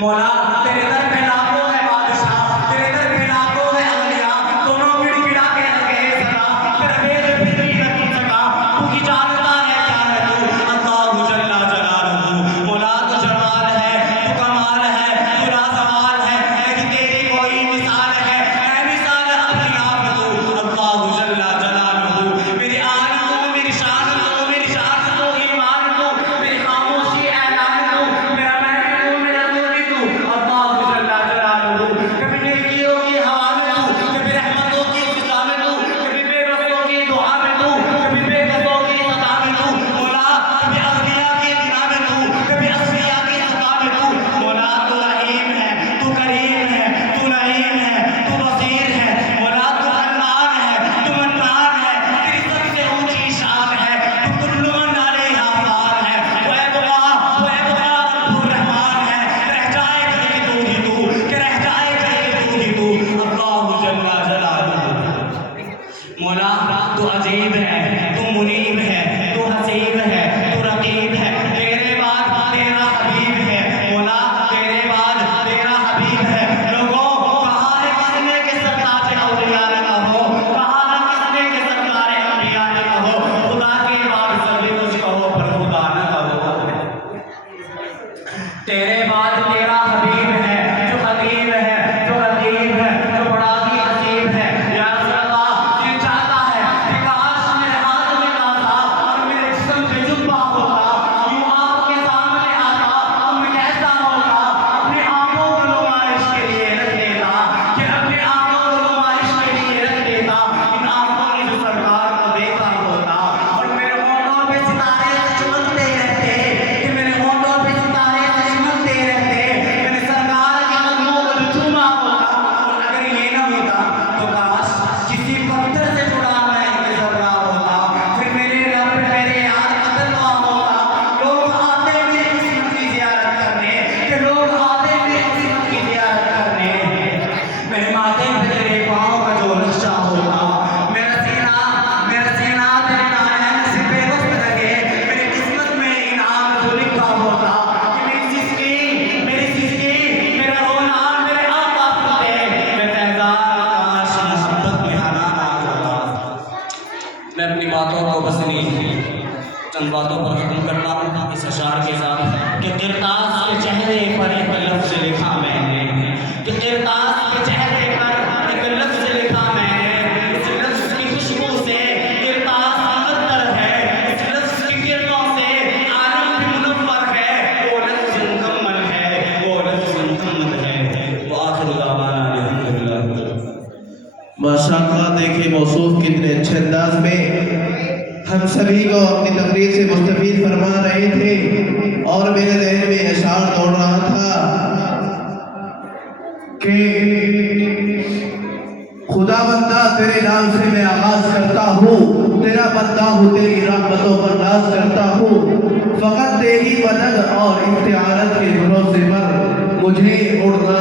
मौला तेरे दर पे लाखों है बादशाह, तेरे दर पे लाखों है अलिया, दोनों गिड़गिड़ा के लगे सदा, तेरा वेद फिर भी न पूछ सका, तू ही जानता है क्या है तू, अल्लाह जल्ला जलालहू। मौला तू जमाल है, तू कमाल है, तू लाजवाल है, लेकिन तेरी कोई मिसाल है, ऐ मिसाल अपने आप तू, अल्लाह जल्ला जलालहू। मेरी आन तू, मेरी शान तू, मेरी शान तू, ईमान तू, मेरी खामोशी ऐलान तू, मेरा मैं तू, मेरा तू ही तू, अल्लाह जल्ला जलालहू। कभी नेकियों की हवा में तू, कभी रहमतों की फिजा में तू, कभी बेबसों की दुआ में तू, कभी बेकसों की सदा में तू, मौला कभी अलिया की बिना में तू, कभी असलिया की सदा में तू। मौला तू रहीम है, तू करीम है, तू नईम है, तू बसीर है, मौला तू हन्नान है, तू मन्नान है, तेरी सबसे ऊंची शान है, तू कुल्लु मन अलैहा फान है, वो बुआ रब्बुर रहमान है, रह जाए कहीं तू ही तू, कि रह जाए कहीं तू ही तू, अल्लाह जल्ला जलालहू। मौला तू अजीब है, तू मुनीब है, तू हसीब है, तू रकीब है, तेरे बाद तेरा हबीब है, मौला तेरे बाद तेरा हबीब है। लोगों कहा है किसने के सरताज औलिया ने कहो, कहा है किसने के सरकार अंबिया ने कहो, खुदा के बाद सभी कुछ कहो पर खुदा न कहो। तेरे बाद तेरा हबीब है, जो हबीब है, जो अजीब है, जो बड़ा ही अजीब है। या रसूल अल्लाह, दिल चाहता है कि काश मेरे हाथ में कांटा और मेरे जिस्म पे जुब्बा होता, यूं आपके सामने आता तो मैं कैसा होता, अपनी आंखों को नुमाइश के लिए रख देता, कि अपनी आंखों को नुमाइश के लिए रख देता, इन आंखों ने जो सरकार को देखा होता, और मेरे होठों पे सितारे चमकते रहते, कि मेरे होठों पे सितारे चमकते रहते, मैंने सरकार के कदमों को छूमा होता। और अगर ये न होता तो काश किसी पत्थर से जुड़ा मैं एक जर्रा होता, फिर मेरे रब मेरे यार कतलवा होता। लोग आते मेरी किस्मत की ज़ियारत करने, कि लोग आते मेरी किस्मत की ज़ियारत करने, मेरे माथे पे तेरे पाँव का जो नक्शा होता, मेरा सीना तेरे नायन से बेबस लगे, मेरी किस्मत में इनाम जो लिखा होता, कि मेरी सिसकी, मेरा रोना मेरे आका सुनते, मैं फैज़ान काश मोहब्बत में हनाना होता। मैं अपनी बातों को बस चंद बातों पर खत्म करता हूँ इस अशार के साथ, कि किरतास के चेहरे पर एक लफ्ज़ लिखा मैंने, कि किरतास के चेहरे पर एक लफ्ज़ लिखा मैंने, इस लफ्ज़ की खुशबू से किरतास मुअत्तर है, इस लफ्ज़ की किरणों से आलम भी मुनव्वर है, वो लफ्ज़ मुकम्मल है, वो लफ्ज़ मुकम्मल है। वो आखिर दावाना अल्हम्दुलिल्लाह। माशाअल्लाह, देखिए मौसूफ कितने अच्छे अंदाज में हम सभी को अपनी तकरीर से मुस्तफीद फरमा रहे थे, और मेरे ज़हन में अशार दौड़ रहा था कि खुदा बंदा तेरे नाम से मैं आगाज करता हूँ, तेरा बंदा हूँ, तेरी रहमतों पर नाज करता हूँ, फकत तेरी मदद और इख्तियारत के भरोसे पर मुझे उड़ना